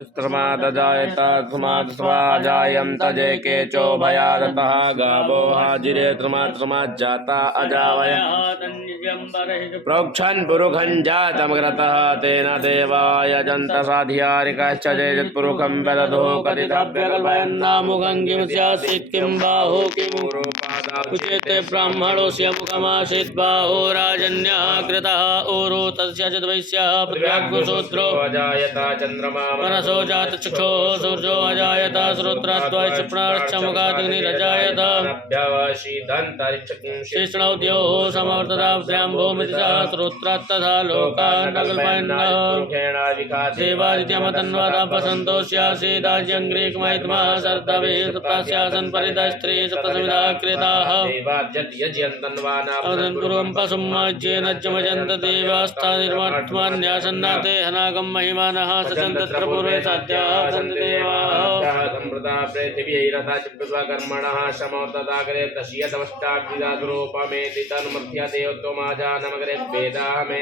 स्त्रमादजायत स्मात्स्वाजायन्त जेके चोभयादतः गावो हाजिरे त्रमात्रमाज्जाता अजावय प्रोक्षन् पुरुखं जातमग्रतः तेन देवाय जन्त साधियारिकश्च जेजत्पुरुखं वदधो कथितव्यकल्पयन्नामुखं किं स्यासीत् किं बाहो किम् उच्यते ब्राह्मणोऽस्य मुखमासीत् बाहो राजन्यः कृतः ऊरो तस्य च वैश्यः पृथ्व्याग्निशूद्रो अजायत चन्द्रमा मनसो जातचक्षुः सूर्यो अजायत श्रोत्राद्वैश्चप्राश्च मुखादग्निरजायत शेषणौद्योः समवर्तदाभ्याम्भूमिति सह श्रोत्रात्तथा लोकान् कल्पयन्नः देवादित्यमतन्वदापसन्तोष्यासीदाज्यङ्ग्रीकमहित्मः सर्दभिः सप्तास्यासन् परितस्त्री सप्तसमिधा कृताः पूर्वं पशुमज्येनज्यमजन्त देवास्तानिर्मठ्मान्यासन्नाते हनागं महिमानः सचन् तत्र पूर्वे साध्याः सन्ति देवाः सम्प्रदा पृथिव्यैरथा चित्तस्वकर्मणः शमोर्तदाग्रे तस्य तमश्चाग्निदातुरूपमेति तन्मध्य देवत्वमाजानमग्रे वेदाः मे